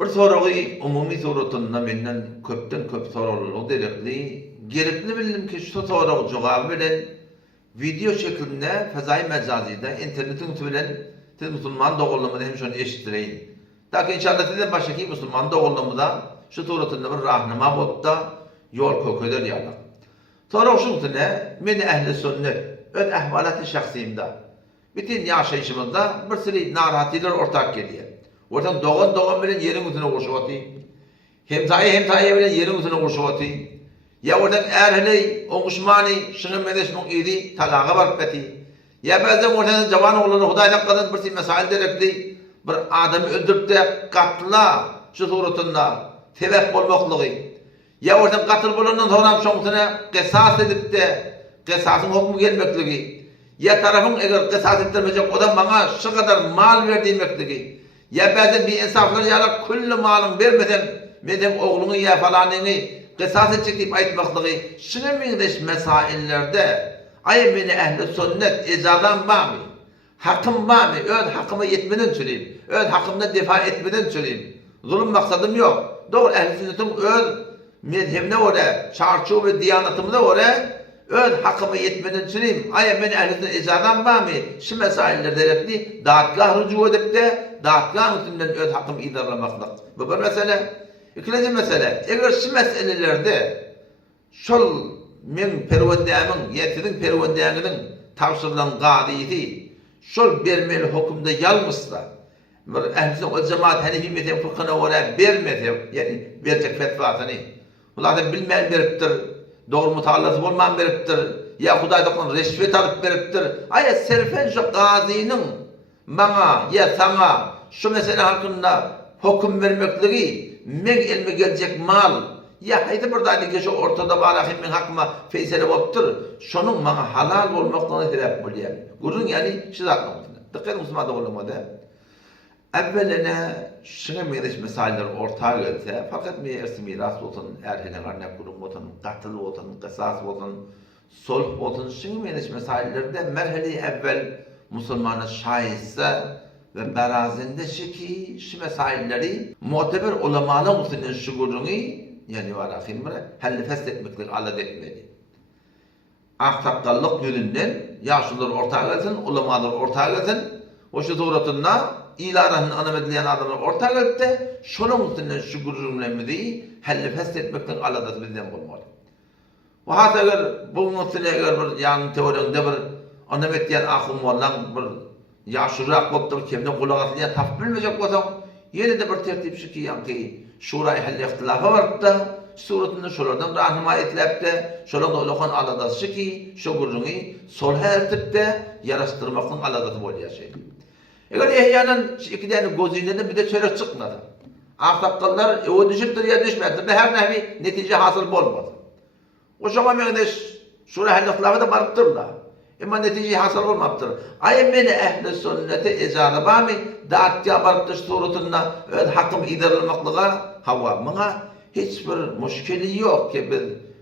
Bir soragy umumy suratynda menden köp soralar derekli. Gerekli bildim ki şu soragy jogaby bilen video şeklinde fazai mecazide internetin bilen siz musulman dogullumyny hem şonu eşitdireyin. Taki inşallah sizden başaki musulman dogullumyda şu suratynda bir rahnama bolup da yol kökeler ýalar. Soragy şuňyňda men ähli sünnet öz ähwalaty şahsymda bütün ýaşaýyşymyzda bir siri narahatlylar ortak gelýär. Ortam doğan bilen yerin üzerine koşuwaty. Hem taýy bilen yerin üzerine koşuwaty. Ya oradan erheli, oňuşmany, şunu medeşmek idi, talaga baryp beti. Ya bazen ortadan jawan oglary Hudaýyla gadan bir mesail derekli, bir adamy öldüripde gatla şu suratynda sebep bolmaklygy. Ya oradan gatl bolandan sonra şoňsyna qisas edipde, qisasyň hukmy gelmekligi. Ya tarafyň eger qisas etdirmejek odam bana şu kadar mal berdi demekligi. Ya bazen bir insaflar ýalar kullu malyň bermeden medem ogluňy ya falanyny qisas etjek diýip aýtmaklygy şuna meňdeş mesaillerde ay meni ähli sünnet ezadan barmy? Hakkym barmy? Öz hakkyma ýetmeden çüreyim. Öz hakkymda defa etmeden çüreyim. Zulüm maksadym ýok. Dogry ähli sünnetim öz mezhebine göre, çarçu ve diyanatymda göre öz hakkyma ýetmeden çüreyim. Ay meni ähli sünnet ezadan barmy? Şu mesaillerde derekli daatgah ruju edipde dağıtgan üstünden öz hakkım idarlamaklık. Bu bir mesele. İkinci mesele. Eğer şu meselelerde şol men perwendämiň, ýetdiň perwendäňiniň tawsyrlan gadydy, şol bermeli hukmda ýalmyşsa, bir ähli o cemaat Hanefi mezhep fıkhyna göre bermedi, yani berjek fetwasyny. Bular da bilmän beripdir, dogry mutalasy bolman beripdir, ya Hudaýdan reşwet alyp beripdir. Aýa serfen şu gazynyň bana ya sana şu mesele hakkında hukm vermekligi men elime gelecek mal ya haydi burada şu ortada barahim men hakma feysele boptur şonun bana halal bolmaklygyna sebep bolýar. Gurun yani şu zatlyň. Dikkat musulman bolmada. Evvelene şuna medeş mesailler ortağa gelse fakat meğersi miras bolsun, erhelen arnak gurum bolsun, gatl bolsun, qisas bolsun, sulh bolsun şuna medeş mesaillerde merheli evvel musulmana şaýysa ve berazinde şiki şu mesailleri muteber ulamalar üstüne şuguruny yani var ahimre helle fesletmeklik alat etmeli. Ahtakkallık yönünden yaşlılar ortağa gelsin, ulamalar ortağa gelsin. O şu suratında ilaranın anamedilen adamlar ortağa gelip de şunun üstüne şugurunlemedi helle fesletmeklik alat bizden bolmaly. Ve hatta eğer bunun üstüne eğer bir yani teoriyonda bir anamedilen ahım olan bir yaşlırak boptur kimde kulak atlayan taf bilmeyecek bolsaň ýene de bir tertip şiki ýanky şura helle ihtilafy barda da suratynda şolardan rahnama etlipde şolardan olakan aladas şiki şu gurruny sol hertipde yaraşdyrmaklyň aladasy bolýar. Eger ehyanan ikidäni gözünden bir de çörek çykmady. Ahtakkallar o düşüpdir ya düşmedi. Her nähmi netije hasyl bolmady. O şoňa meňdeş şura helle ihtilafy da barypdyr da. Ama netije hasıl olmaptır. Ay meni ähli sünnete ejara barmy? Daatga baryp suratynda öz hakkym idarlamaklyga hawa maňa hiç bir müşkili ýok ki biz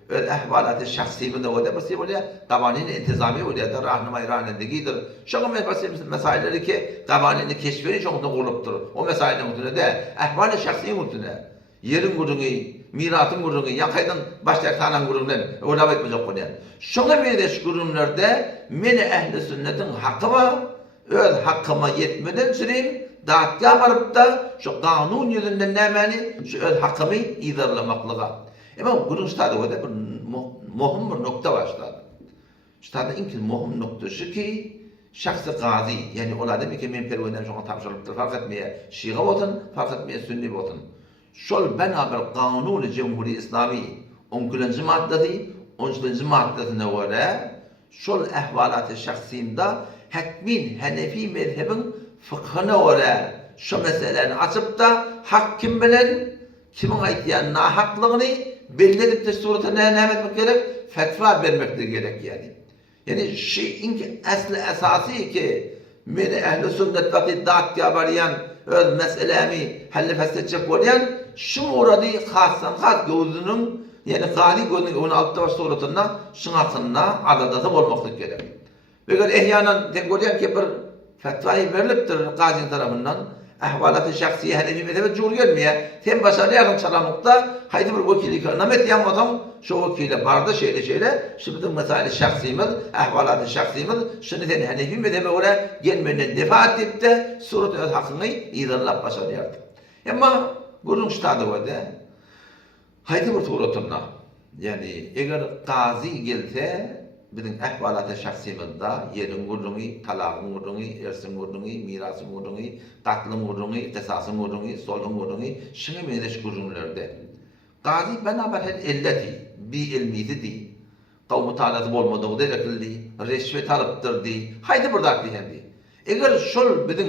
öz ähwalaty şahsymyna öde bir bolýar, gawanin intizamy bolýar, rahnama ýarandygydyr. Şoňa men mesailleri ki gawanini keşferi şoňda bolupdyr. O mesailden üstüne de ähwali şahsy üstüne yerin guruny, miratyn guruny, ýa-kaýdan başlaýan tanan gurundan olap etmejek bolýar. Şoňa medeş gurunlarda meni ähli sünnetin hakyma, öz hakkyma ýetmeden süreyim, daatga baryp da şu kanun ýüzünden nämäni şu öz hakkymy idarlamaklyga. Emma gurun ştada bir muhim bir nokta başlady. Ştada inki muhim nokta şu ki şahsy gazi, yani olardan ki men perwenden şoňa tapşyrypdyr, fark etmeýär, şiğa bolsun, fark etmeýär, sünni bolsun. Şol benaber kanun-i Cumhuri İslami 10-njy maddesi, 13-njy maddesine göre şol ähwalat-ı şahsymda Hakmin Hanefi mezhebin fıkhına göre şu meselelerini açıp da hak kim bilen kimin aýtýan nahaklygyny belledip de suratına näme etmek gerek? Fetva vermek de gerek yani. Yani şu inki asli esası ki meni ähli sünnet wagty daatga barýan öz meselemi helle fesletjek bolýan şu murady hassan has gözüniň yani gali gözüniň 16 baş suratynda şuňatynda adada bolmaklyk gerek. Eger ehyanan ten görýän ki bir fetwa berilipdir gazi tarapyndan ahvalat-ı şahsiye Hanefi mezhebe cur gelmeye. Sen başarılı yakın çalamakta haydi bir vekili namet yanmadan şu vekile barda şeyle şimdi mesela şahsimiz, ahvalat-ı şahsimiz şimdi sen Hanefi mezhebe oraya gelmeden defa edip de surat hakkını ilanlap başarılı yaptı. Ama bunun üstadı var da haydi bir tuğratunna. Yani eğer gazi gelse bizim ahvalat-ı şahsimizde yerin vurduğunu, talağın vurduğunu, ersin vurduğunu, mirasın vurduğunu, katlın vurduğunu, kısasın vurduğunu, solun vurduğunu, şunu medeş kurumlarda. Gazi beraber her elleti, bir ilmiydi değil. Kavmu talatı olmadığı derekli, reşvet alıptır değil. Haydi burada diyendi. Eğer şol bizim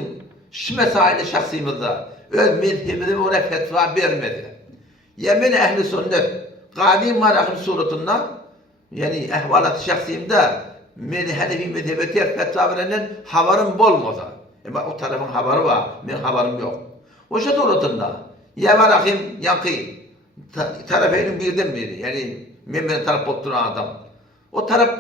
şu mesaili şahsimizde öz mezhebine ona fetva vermedi. Yemin ehli sünnet Gadi marahim suretundan yani ehvalat-ı şahsiyimde Hanefi mezhebeti fetva verenin haberim bolmasa. Ama o tarafın haberi var, benim haberim yok. O şey suretunda ya marahim yankı tarafının birden biri yani benim taraf oturan adam. O taraf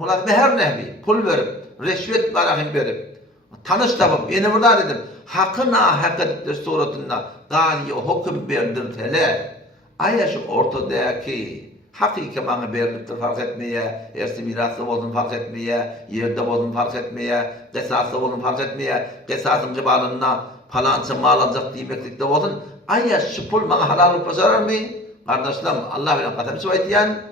ulan meher nehbi, pul verip, reşvet marahim verip tanış tabıp, yeni burada dedim hakkına hak edip suretunda Gadi'ye hüküm verdirteler. Ayaş ortadaki hakiki bana verliktir fark etmeye, ersi mirası olsun fark etmeye, yerde olsun fark etmeye, kısası olsun fark etmeye, kısasın cibalına falanca mal alacak demeklikte olsun. Ayaş şu pul bana halallık başarır mı? Kardeşlerim Allah bilen katabı söyletiyen,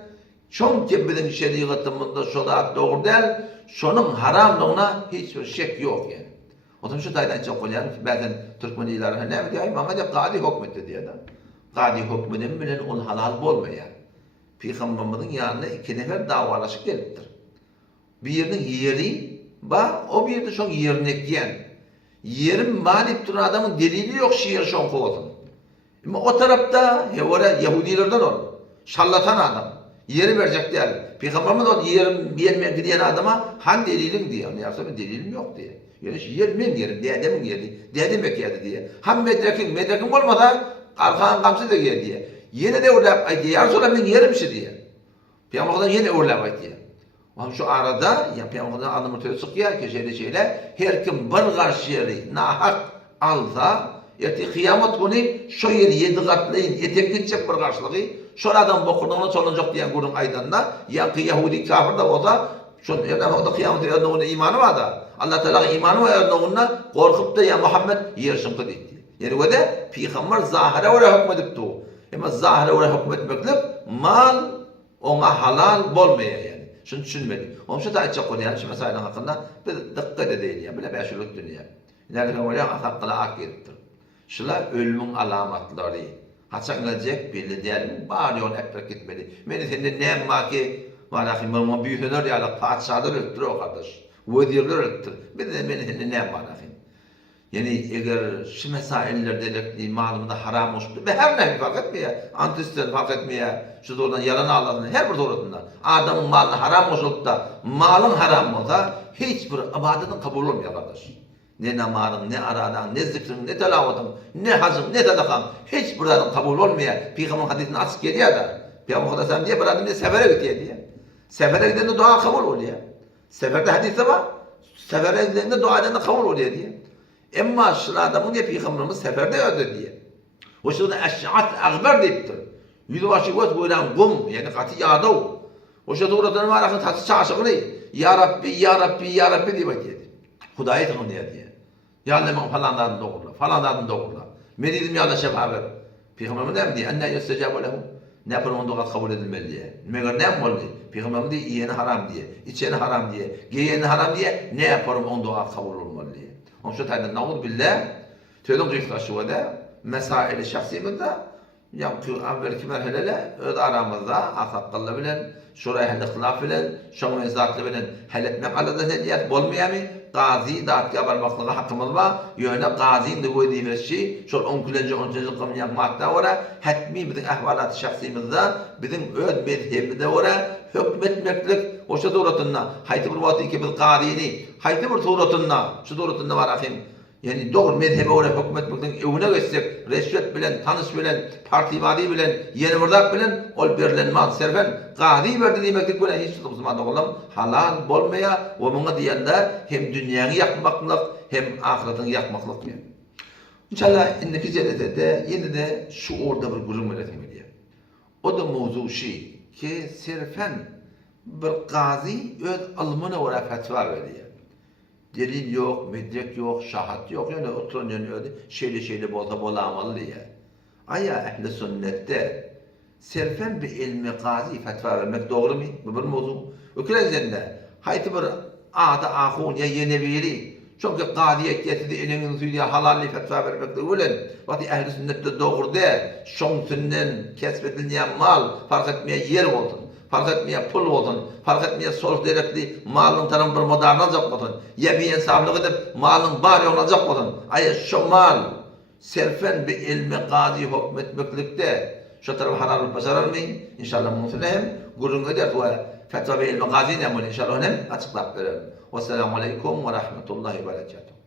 çünkü bizim şeriatımızda şolat doğru değil, şunun haramlığına hiçbir şek yok yani. O zaman şu taydan çok koyalım ki bazen Türkmeniler ne diyor? Ama da kadi hükmetti diye de. Kadi hükmünün bilen ol halal olmaya. Peygamberimizin yanına iki nefer davalaşıp geliptir. Birinin yeri, o bir de şon yerine giyen. Yerin malip duran adamın delili yok şiir şon kovadın. Ama o tarafta Yahudilerden ol. Şallatan adam. Yeri verecek değil. Peygamberimiz o yerim vermeye gidiyen adama han delilin diye. Ne yapsa delilim yok diye. Yani yer benim yerim, dedemin yeri, dedemek yeri diye. Ham medrekin olmadan arkadan kamsı da yer diye. Yine de orada ay diye. Yarısı olan ben yerimsi diye. Peygamberden yine orada ay diye. Ama şu arada ya Peygamberden adamı töre sıkıyor ki şeyle her kim bir karşı yeri nahak alsa yeti kıyamet günü şu yeri yedi katlayın etek gidecek bir karşılığı şu adam bokurduğunu solunacak diyen gurun aydanına yankı Yahudi kafir de olsa yani o da kıyamet yerine imanı var da Allah Teala imanı var yerine korkup da ya Muhammed yersin kıdı etti. Yani o da Peygamber zahire oraya hükmedipti. Ama zahire oraya hükmetmeklik mal ona halal olmaya yani. Şunu düşünmedi. Onun için daha çok yani şu meselenin hakkında bir dikkat edelim ya. Böyle beşilik dünya. Yani ben oraya hakkında akirdir. Şular ölümün alamatları. Haçan gelecek belli değil. Bari onu ekmek gitmedi. Beni senin ne var ki Malaki mama büyütünler ya padişahlar öttür o kardeş. Vezirler öttür. Bir de beni senin ne var yani eğer şu mesailler dedikli malımda haram olsun. Ve her ne fark etmeye, antistel fark etmeye, şu doğrudan yalan ağladığında, her bir doğrudan adamın malını haram olsun da malın haram olsa hiçbir ibadetin kabul olmuyor kardeş. Ne namazın, ne aradan, ne zikrin, ne telavatın, ne hacın, ne tadakan hiçbirinin kabul olmuyor. Peygamber hadisini açık geliyor da. Peygamber hadisini diye bir adam diye sefere gidiyor diye. Sefere gidende dua kabul oluyor. Seferde hadisi var. Sefere gidende dua edende kabul oluyor diye. Emma şu adamın diye Peygamberimiz seferde öldü diye. O şurada eşşaat akber deyiptir. Yüzü başı göz boylan gum yani katı yağdav. O şurada uğratanın var akın tatı çağışıklı. Ya Rabbi, Ya Rabbi, Ya Rabbi diye bakıyordu. Hudayı tanıyor diye. Ya Allah'ım falan dadın doğurla, falan dadın doğurla. Ben dedim ya Allah şefaat Peygamberimiz ne mi diye? Enne yestecabı lehu. Ne yapalım onu da kabul edilmeli diye. Meğer ne mi oldu? Peygamberimiz diye yiyeni haram diye, içeni haram diye, giyeni haram diye ne yaparım onu da kabul olmalı diye. Onun için tayyip na'udhu billah tüyden duyuklar şu vada mesaili şahsiyemizde yankı evvelki merhelele öde aramızda asakkallı bilen şuraya hillâh bilen şoğun izatlı bilen helletmek alada hediyet bolmaya mı gazi dağıtlığa varmaklığa hakkımız var yöne gazi'nin de bu edilmesi şol 10 kilocu 10 kımıyan madde ora hatmi bizim ahvalat-ı şahsiyemizde bizim öz mezhebimizde ora hükmetmeklik o şu doğrultusunda hayti bir vakti ki biz gazi'ni hayti bir doğrultusunda şu doğrultusunda var ahim yani doğru mezhebe oraya hükmetmekten evine geçsek, reşvet bilen, tanış bilen, partivadi bilen, yeni vurdak bilen, ol berilen mal serfen, gadi verdi demektik bilen hiç tutmazdı oğlum. Halal bolmaya, o buna diyende hem dünyanı yakmaklık, hem ahiretini yakmaklık. İnşallah indiki cennette yine de şu orada bir gurur milletim diye. O da mevzu şey ki sirfen bir gazi öz almına vara fetva veriyor. Delil yok, medrek yok, şahat yok. Yani oturun yani öyle şeyle bolsa bolamalı diye. Aya ehli sünnette sirfen bir ilmi gazi fetva vermek doğru mu? Bu bir mevzu. Ökülezlerinde hayti bir ağda ahun ya yeneviri. Çünkü qadiyet getirdi elinin suyuya halalli fetva vermekte ulen. Vakti ehli sünnette doğru de şon sünnen kesbedilmeyen mal fark etmeye yer olsun. Fark etmeye pul olsun. Fark etmeye soruş derekli malın tanım bir modernacak olsun. Ya bir insaflık edip malın bari olacak olsun. Ay şu mal serfen bir ilmi qadi hükmetmeklikte şu tarafı halal başarır mı? İnşallah mümkün hem gurun eder ve fetva bir ilmi qadi ne inşallah hem açıklap verelim. Vesselamu aleyküm ve rahmetullahi ve berekatuhu.